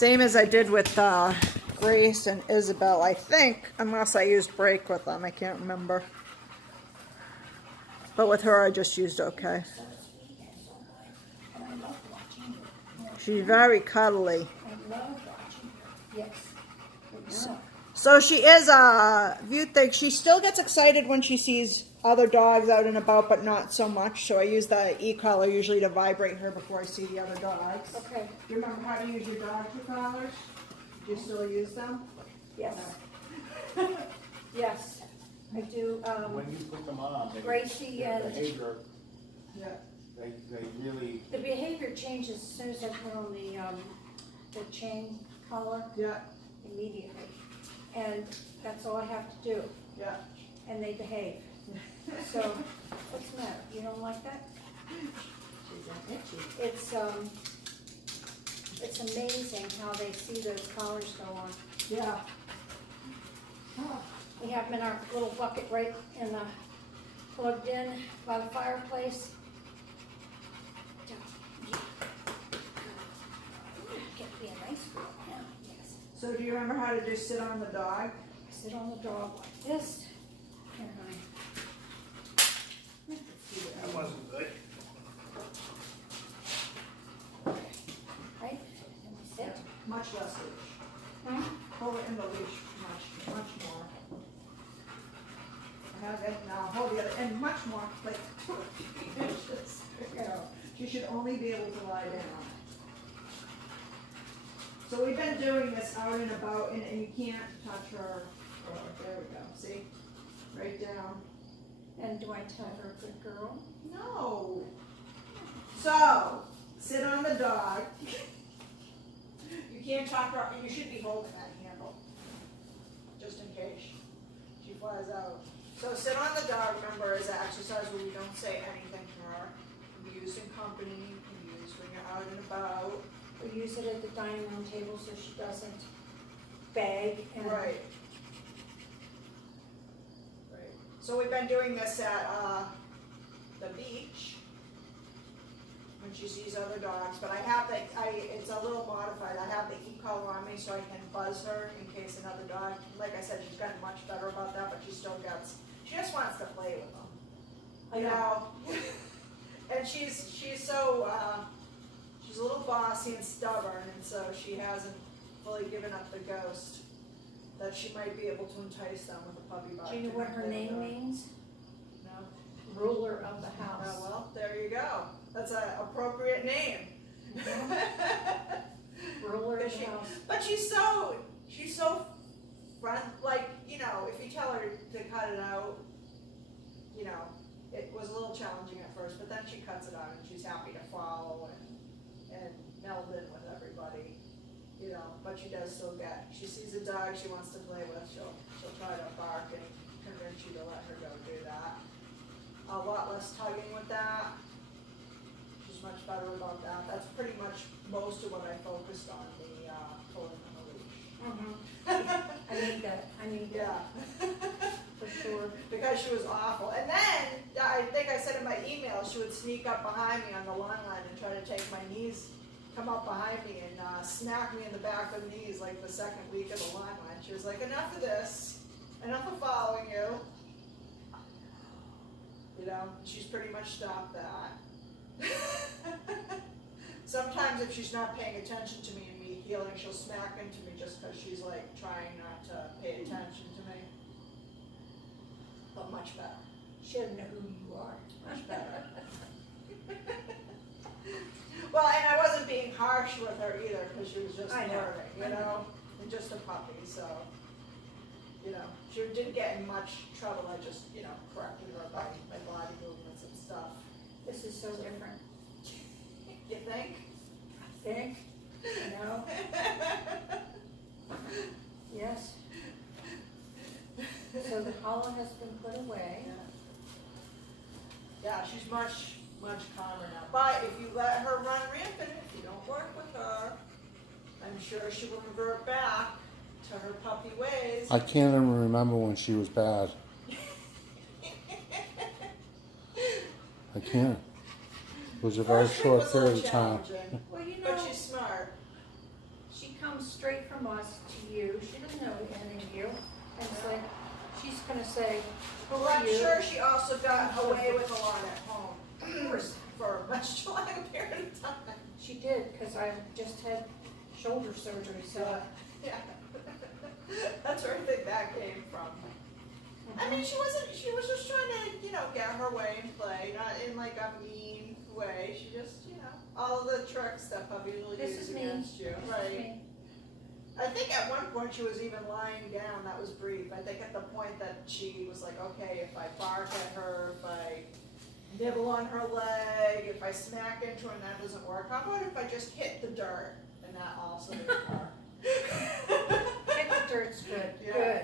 Same as I did with Grace and Isabel, I think, unless I used break with them, I can't remember. But with her, I just used okay. She's very cuddly. I love watching her. Yes. So she is, if you think, she still gets excited when she sees other dogs out and about, but not so much. So I use the e-collar usually to vibrate her before I see the other dogs. Okay. Do you remember how to use your dog collars? Do you still use them? Yes. Yes, I do. When you put them on, Gracie their and- behavior, Yeah. they really, The behavior changes as soon as I put on the chain collar Yeah. immediately. And that's all I have to do. Yeah. And they behave. So, what's the matter? You don't like that? It's amazing how they see those collars go on. Yeah. We have them in our little bucket right in the, plugged in by the fireplace. Get me a nice girl now, yes. So do you remember how to just sit on the dog? I sit on the dog like this, and that wasn't good. right, and we sit. Much less leash. Hold it in the leash much more. I have it now. Hold the other and much more, like 2 inches. You know, she should only be able to lie down. So we've been doing this out and about, and you can't touch her. Oh, there we go. See, right down. And do I tell her good girl? No. So sit on the dog. You can't talk her. You should be holding that handle, just in case she flies out. So sit on the dog. Remember, is an exercise where we don't say anything to her. Can be used in company. Can be used when you're out and about. We use it at the dining room table so she doesn't beg and. Right. Right. So we've been doing this at the beach when she sees other dogs, but I have it's a little modified. I have the e-collar on me so I can buzz her in case another dog, like I said, she's gotten much better about that, but she just wants to play with them. You know? And she's so, she's a little bossy and stubborn, and so she hasn't fully given up the ghost that she might be able to entice them with a puppy bug. Do you know what her name means? No? Ruler of the house. Oh, well, there you go. That's an appropriate name. Ruler of the house. But she's so front, like, you know, if you tell her to cut it out, you know, it was a little challenging at first, but then she cuts it out and she's happy to follow and meld in with everybody, you know, but she does still she sees a dog she wants to play with, she'll try to bark and convince you to let her go do that. A lot less tugging with that. She's much better about that. That's pretty much most of what I focused on, the pulling on the leash. I need that. Yeah. For sure. Because she was awful. And then, I think I said in my email, she would sneak up behind me on the long line and try to take my knees, come up behind me and smack me in the back of the knees like the second week of the long line. She was like, enough of this, enough of following you. You know, she's pretty much stopped that. Sometimes if she's not paying attention to me and me healing, she'll smack into me just because she's like trying not to pay attention to me. But much better. She doesn't know who you are. Much better. Well, and I wasn't being harsh with her either because she was just learning, you know, and just a puppy, so, you know, she didn't get in much trouble. I just, you know, corrected her by my body movements and stuff. This is so different. You think? I think. No. Yes. So the collar has been put away. Yeah, she's much calmer now. But if you let her run rampant, if you don't work with her, I'm sure she will revert back to her puppy ways. I can't even remember when she was bad. I can't. It was a very First week short was a little period of time. challenging, Well, you but know, she's smart. she comes comes straight from us to you. She doesn't know any of you. And it's like, she's gonna say, who Well, are I'm you? sure she also got away with a lot at home Of course, for a much longer period of time. she did, because I just had shoulder surgery, so. Yeah. That's where I think that came from. I mean, she was just trying to, get her way and play, not in like a mean way. She just, all of the tricks that puppy usually This use is me. against you. This is Right. me. I think at one point she was even lying down, that was brief. I think at the point that she was like, okay, if I bark at her, if I nibble on her leg, if I smack into her and that doesn't work, how about if I just hit the dirt and that also didn't work? Hit the dirt's good, Yeah. good.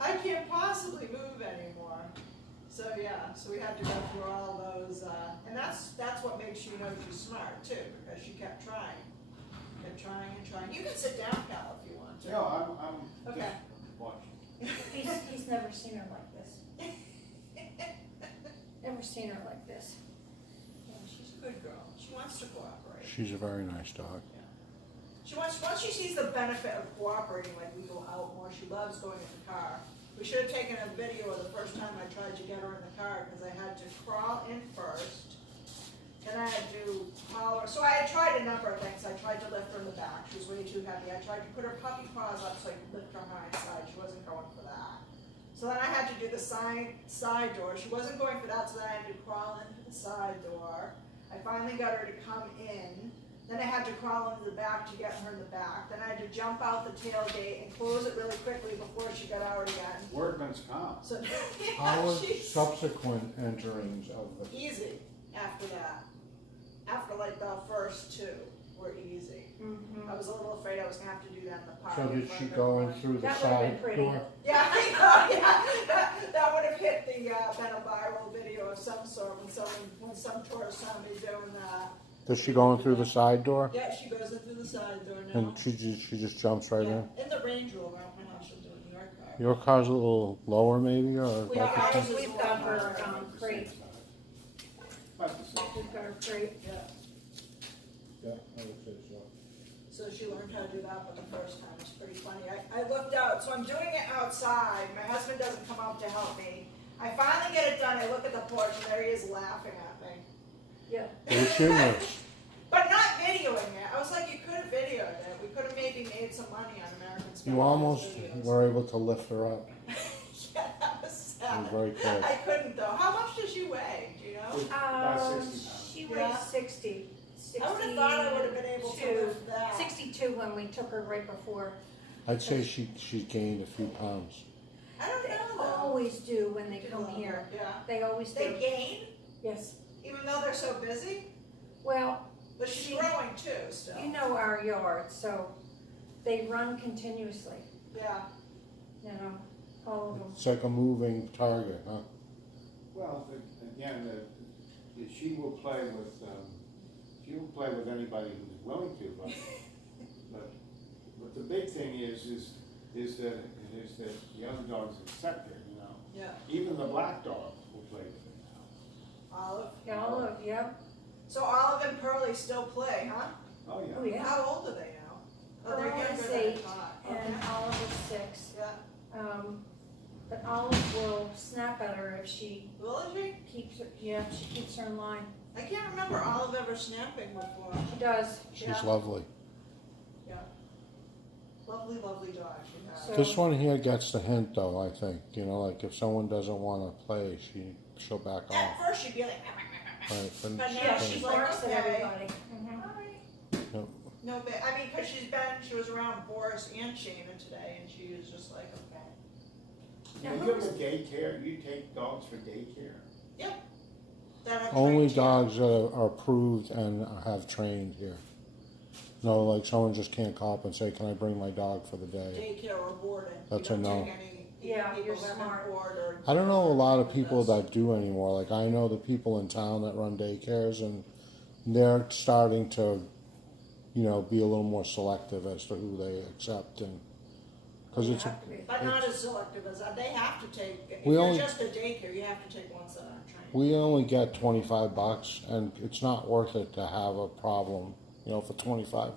I can't possibly move anymore. So so we had to go through all those, and that's what makes you know she's smart too, because she kept trying. Kept trying and trying. You can sit down, Cal, if you want to. No, I'm Okay. just watching. He's never seen her like this. Never seen her like this. Yeah, she's a good girl. She wants to cooperate. She's a very nice dog. Once she sees the benefit of cooperating, like we go out more, she loves going in the car. We should have taken a video of the first time I tried to get her in the car, because I had to crawl in first, and I had to collar. So I had tried a number of things. I tried to lift her in the back. She was way too heavy. I tried to put her puppy paws up so I could lift her hind side. She wasn't going for that. So then I had to do the side door. She wasn't going for that, so then I had to crawl into the side door. I finally got her to come in. Then I had to crawl into the back to get her in the back. Then I had to jump out the tailgate and close it really quickly before she got out again. Workman's comp. So How was she's subsequent enterings of the? easy after that. After like the first two were easy. Mm-hmm. I was a little afraid I was gonna have to do that in the park. So in did front she of go in everyone. through the That would've been side pretty. door? Yeah, I know, yeah. That would have hit the, been a viral video of some sort when some tourist saw me doing that. Does she go in through the side door? Yeah, she goes in through the side door now. And she just jumps right in? In the Range Rover, I don't know how she'll do it in your car. Your car's a little lower maybe, or? Yeah, about the ours same? is We've got her, lower. crate. About the same. We've got her crate. Yeah, Yeah, I would say so. so she learned how to do that for the first time. It's pretty funny. I looked out, so I'm doing it outside. My husband doesn't come out to help me. I finally get it done. I look at the porch and there he is laughing at me. Yeah. It was humorous. But not videoing it. I was like, you could have videoed it. We could have maybe made some money on American Spy You almost videos. were able to lift her up. Yeah, that was sad. It was very close. I couldn't though. How much does she weigh? Do you know? About 60 pounds. She Yeah. weighs 60. I would have thought I would have been able to 62. lift that. 62 when we took her right before. I'd say she's gained a few pounds. I don't They know though. always do when they come here. Yeah. They always do. They gain, Yes. even though they're so busy. Well, But she's growing too, still. you know our yard, so they run continuously, Yeah. you know, all of them. It's like a moving target, huh? Well, again, she will play with anybody who's willing to, but the big thing is that the other dogs accept her, you know. Yeah. Even the black dog will play with her now. Olive. Yeah, all of, yep. So Olive and Pearly still play, huh? Oh, yeah. Oh, yeah. How old are they now? Oh, they're Pearl younger is than I 8 thought. and Okay. Olive is 6. Yeah. But Olive will snap at her if she Will she? keeps her, yeah, if she keeps her in line. I can't remember Olive ever snapping before. She does. She's Yeah. lovely. Yeah. Lovely, lovely dog she has. So- This one here gets the hint though, I think. You know, like if someone doesn't want to play, she'll back At off. first she'd be like, Right, But then now Yeah, she's she like, barks at okay. everybody. alright. Yep. No, but, I mean, cause she was around Boris and Shayna today and she was just like, okay. Now, You give them daycare, you take dogs for daycare? That I'm Only trained to. dogs that are approved and have trained here. No, like someone just can't call up and say, "Can I bring my dog for the day?" Daycare or boarding. That's You a don't no. take any Yeah, people you're that have smart. board or. I don't know a lot of people That's- that do anymore. Like I know the people in town that run daycares, and they're starting to, be a little more selective as to who they accept, and because You it's have to be. But not as selective as that. They have to take, if We you're only- just a daycare, you have to take ones that aren't trained. we only get $25, and it's not worth it to have a problem, for 25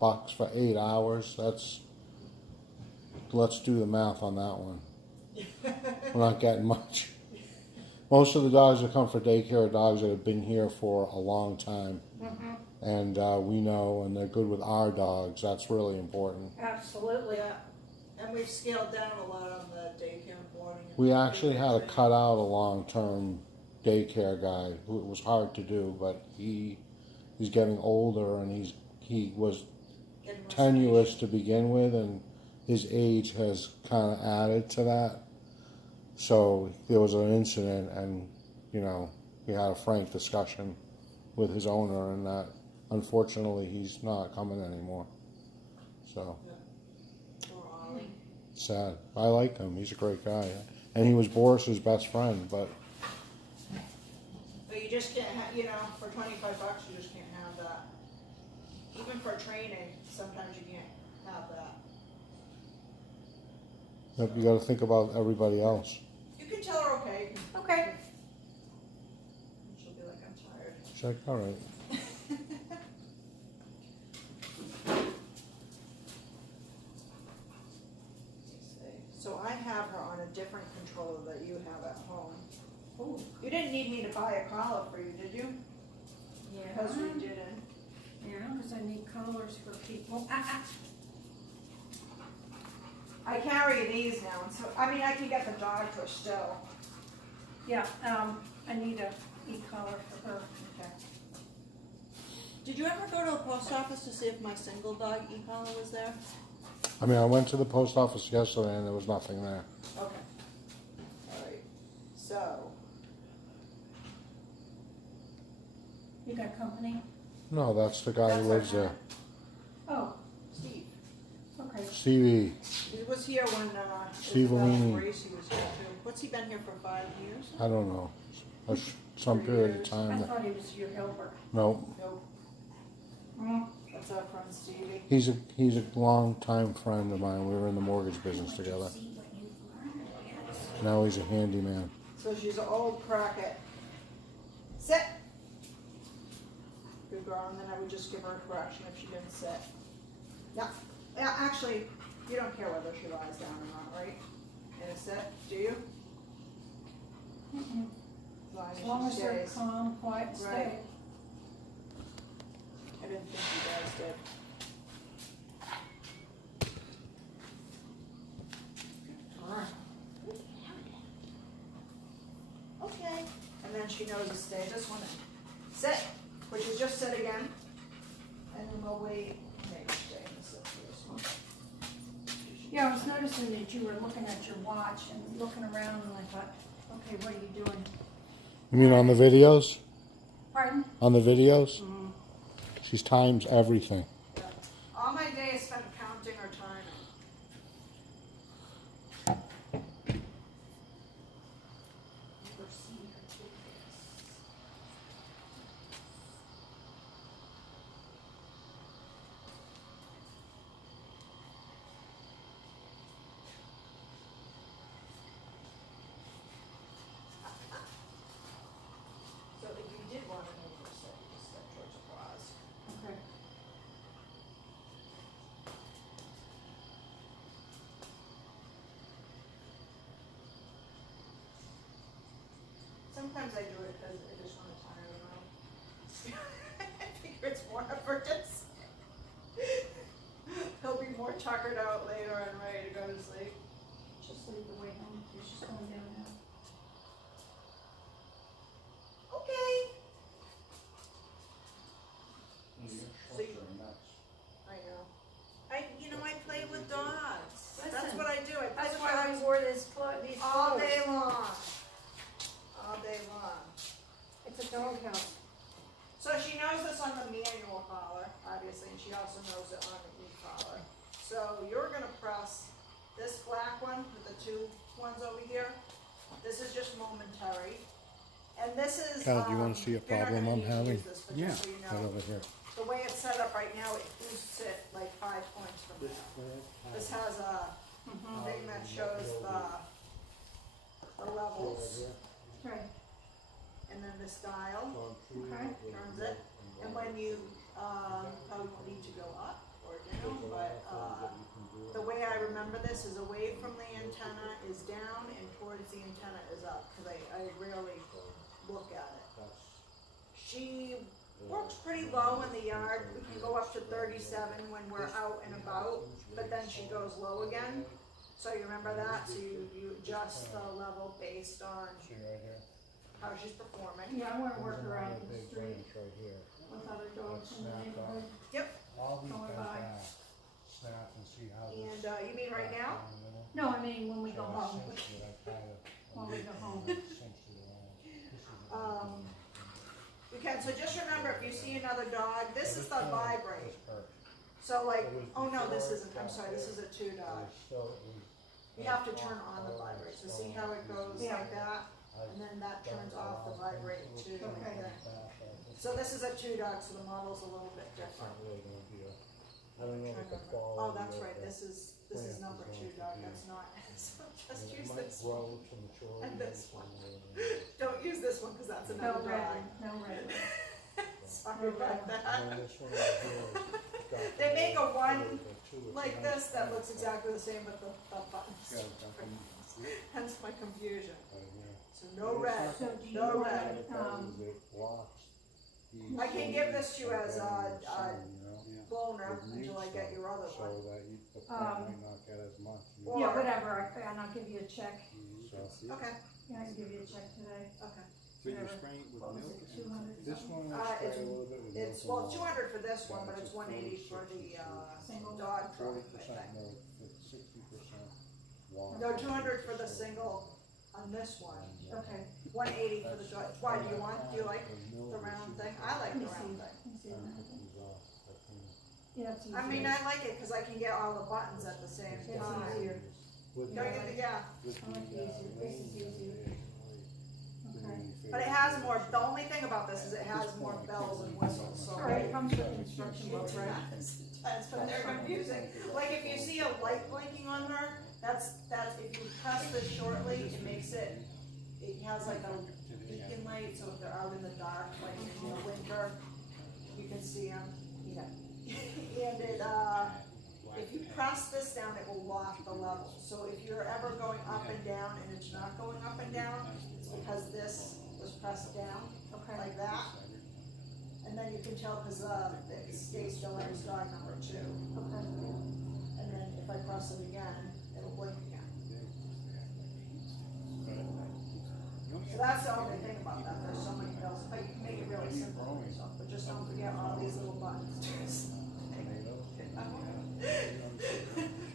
bucks for 8 hours. Let's do the math on that one. We're not getting much. Most of the dogs that come for daycare are dogs that have been here for a long time. Mhm. And we know, and they're good with our dogs. That's really important. Absolutely. Yeah, and we've scaled down a lot on the daycare and boarding. We actually had to cut out a long-term daycare guy who it was hard to do, but he's getting older and he was Getting more tenuous to begin with, and his age has kind of added to that. So there was an incident, and we had a frank discussion with his owner, and that unfortunately he's not coming anymore. So Or Ollie. sad. I like him. He's a great guy, and he was Boris's best friend. But But you just can't have, for $25 you just can't have that. Even for training, sometimes you can't have that. you got to think about everybody else. You can tell her okay. Okay. She'll be like, I'm tired. She's like, all right. So I have her on a different controller that you have at home. Ooh. You didn't need me to buy a collar for you, did you? Yeah. Because we didn't. Yeah, because I need collars for people. I carry these now, and so, I can get the dog push still. Yeah, I need a e-collar for her. Okay. Did you ever go to the post office to see if my single dog e-collar was there? I went to the post office yesterday, and there was nothing there. Okay. Alright, so, You got company? No, that's the guy who lives there. Oh, Steve. okay. Stevie. He was here when, Steve Isabel Alini. and Gracie was here too. What's he been here for, 5 years? I don't know. Some period of I time. thought he was your helper. No, Nope, Mm. that's our friend Stevie. he's a long time friend of mine. We were in the mortgage business together. See what you've learned, yes. Now he's a handyman. So she's an old Crockett. Sit! Good girl, and then I would just give her a correction if she didn't sit. Yeah, actually, you don't care whether she lies down or not, right? In a sit, do you? Mm-mm. As As long as she they're stays. calm, quiet, and Right. steady. I didn't think you guys did. Alright. Okay, and then she knows to stay, just wanna sit, which is just sit again. And then we'll wait, maybe stay in the sit for this one. Yeah, I was noticing that you were looking at your watch and looking around, and I thought, okay, what are you doing? You mean on the videos? Pardon? On the videos? Mm. She's times everything. Yeah. All my day is spent counting or timing. Never seen her do this. So if you did want to know what to say, just step towards applause. Okay. Sometimes I do it because I just want to tire them out. I figure it's more effort to he'll be more tuckered out later and ready to go to sleep. Just leave the way home. She's just going down now. Okay. I know. I play with dogs. That's Listen, what I do. I play That's with why dogs we wore these these all clothes. day long. All day long. It's a doghouse. So she knows this on the manual collar, obviously, and she also knows it on the e-collar. So you're gonna press this black one with the 2 ones over here. This is just momentary. And this is, Cal, do you wanna see a you're not problem gonna I'm need to having? use this, but just so you Right know, over here. the way it's set up right now, it boosts it like 5 points from there. This has a thing that shows the levels, Right. and then this dial Okay. turns it. And when you probably won't need to go up or remember this, is away from the antenna is down and towards the antenna is up, cause I rarely look at it. She works pretty low in the yard, we can go up to 37 when we're out and about, but then she goes low again. So you remember that, so you adjust the level based on See right here? how she's performing. Yeah, I wanna work around the Big street branch right here. with other dogs in the Snap neighborhood. Yep, All these Going guys by. have snap and see how this. and you mean right now? down the middle. No, I mean, when we go So I home. cinched it, I kinda- When we go home. I cinched it around. This is- You can, so just remember, if you see another dog, this is the one vibrate. was hurt. So like, It was oh no, this before isn't, I'm sorry, this is a two It dog. was still- it was- You have to turn on the vibrate, so see how it goes Yeah. like that, and then that turns off the vibrate too. Okay. So this is a two dog, so the model's a little bit It's not different. really gonna be a, I don't know what the quality. Oh, that's of right, the- this is number two dog, that's not, so just it use might this grow one. to maturity and this some one. more than this. Don't use this one, cause that's No another dog. red, no red. Sorry about And that. then this one right here has got They the make a little- one the two, it's Like nice this, that one, looks exactly the same, but the buttons, Yeah, definitely. hence my confusion. right here. So no red, So do you no want, red. The problem is it blocks the- I can give this to you as a, sun, you know, Boner with until I mute get stuff, your other So one. that you, the plant might not get as much. you Or- Yeah, whatever, and I'll give you a check. So, Okay, Yeah, I can give you a check today. okay. So you're spraying it with What was milk? it, 200? this one Uh, I spray it's- a little bit with It's, milk well, and two water. hundred for this one, Yeah, but it's it's a 180 for 40, the, Single? dog Forty product, I percent think. milk, 60% water. No, 200 for the single on this one, Okay, 180 for the dog. Why, do you like the round thing? I like let the me see, round thing. let me see And that. put these off, I can- Yeah, it's easier. I mean, I like it, cause I can get all the buttons at the same It's time. easier. With No, the- yeah, with I like the, the easier. This is lane, easier. they Okay. actually- but it has more, the only thing about this is it has more bells and whistles, so. Alright, it comes with an instruction book, It right? does, but they're confusing. Like if you see a light blinking on her, that's, if you press this shortly, it makes it, it has like a beacon light, so if they're out in the dark, like in the winter, you can see them, yeah. And it, if you press this down, it will lock the level. So if you're ever going up and down and it's not going up and down, it's because this was pressed down, Okay. like that. And then you can tell, cause, it stays still as dog number 2. Okay. And then if I press it again, it'll blink again. So that's the only thing about that, there's so many bells, but you can make it really simple for yourself, but just don't forget all these little buttons.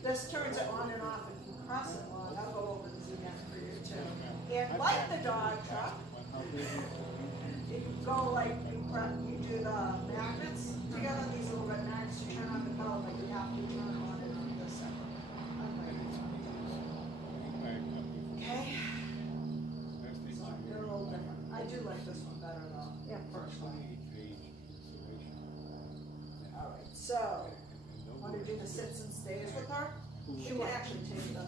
This turns it on and off, if you press it on, I'll go over this again for you too. And like the dog truck, if you go like, you do the magnets together, these little red magnets, you turn on the color, but you have to turn on and on this separately. Okay? So they're a little different. I do like this one better though. Yeah. Personally. Alright, so, wanna do the sits and stays with her? She can actually take the.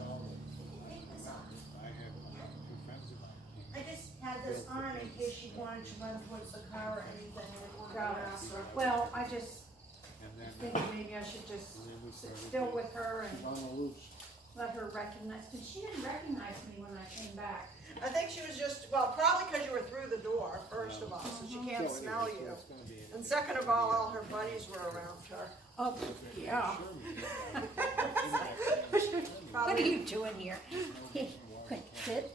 I just had this on in case she wanted to run towards the car or anything, I didn't want to Got it. harass her. Well, I just think maybe I should just sit still with her and On the loose. let her recognize, because she didn't recognize me when I came back. I think she was just, well, probably because you were through the door, first of all, so she can't smell you. And second of all her buddies were around her. Oh, yeah. What are you doing here? Quick, sit.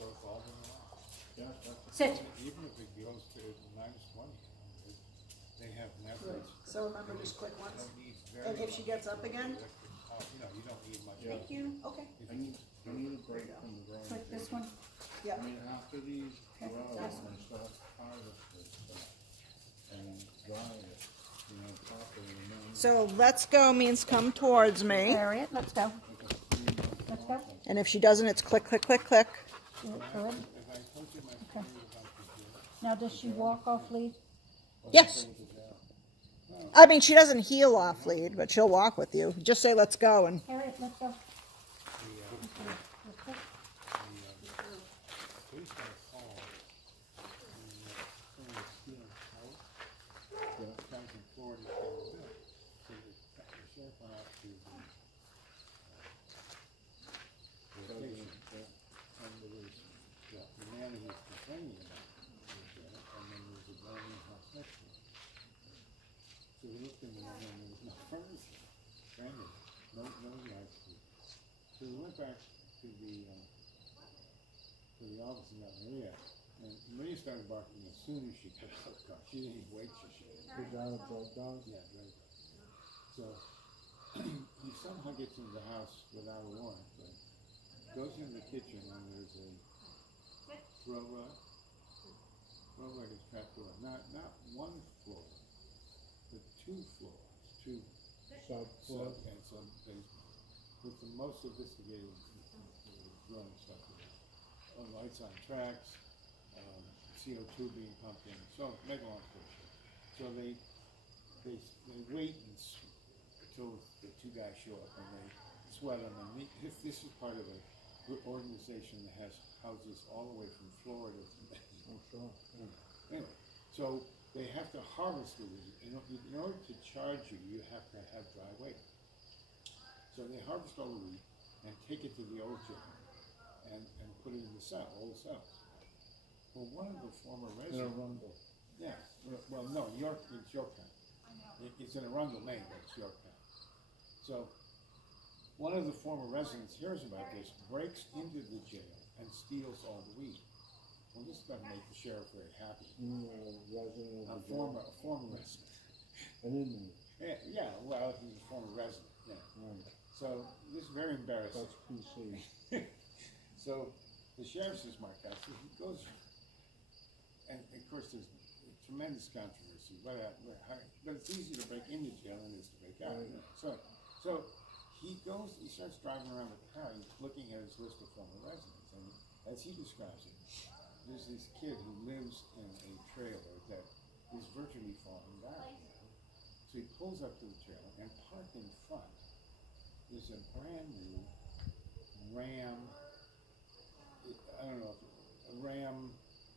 Sit. Even if it goes to -20, they have never. So remember, just quick ones. Needs And very if she gets up again, you know, you don't need much. thank you, okay. I need a break from the growing. Click this one. Yep. I mean, after these Okay. grow and stuff, harvest this stuff and dry it, you know, properly, and then So let's go means come towards me. Harriet, let's go. Let's go. And if she doesn't, it's click, click, click, click. Good. Okay. Now, does she walk off lead? Yes. I mean, she doesn't heel off lead, but she'll walk with you. Just say, let's go, and Harriet, let's go. Okay, let's go. Brandon, no high school. So we went back to the office in that Maria, and Maria started barking as soon as she got out of the car. She didn't even wait till she got Put down a drug dog. Yeah, right. So he somehow gets into the house without a warrant, but goes in the kitchen and there's a throw like a trap door. Not one floor, but two floors, two Subfloor. and some basement with the most sophisticated drawing stuff. Lights on tracks, CO2 being pumped in. So make a long story short. So they wait until the two guys show up and they sweat them. And this is part of an organization that has houses all the way from Florida to Oh, sure. Yeah. Anyway, so they have to harvest the weed. In order to charge you, you have to have dry weight. So they harvest all the weed and take it to the old jail and put it in the cell, old cells. Well, one of the former In a residents. rumble. Yeah. Well, no, it's Yorktown. It's in Arundel, Maine, but it's Yorktown. So one of the former residents hears about this, breaks into the jail, and steals all the weed. Well, this doesn't make the sheriff very happy. Resident A of the former resident. An inmate. Yeah, well, he's a former resident, yeah. Right. So this is very embarrassing. That's PC. So the sheriff says, Mark, so he goes, and of course there's tremendous controversy, but it's easier to break into jail than it is to break out. Right. So he starts driving around the car, he's looking at his list of former residents, and as he describes it, there's this kid who lives in a trailer that is virtually falling down. So he pulls up to the trailer, and parked in front is a brand new Ram, I don't know, a Ram,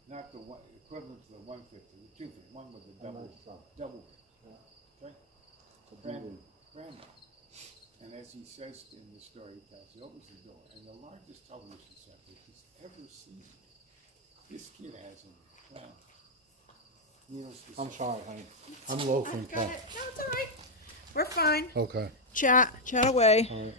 not the one, equivalent to the 150, the 250, one with the double, nice truck. double. Yeah. Okay? A Brand dually. brand new. And as he says in the story, he tells, he opens the door, and the largest television set that he's ever seen. This kid has him. Well, needless to I'm say. sorry, honey. I'm loafing. Got it. No, it's all right. We're fine. Okay. Chat away. All right.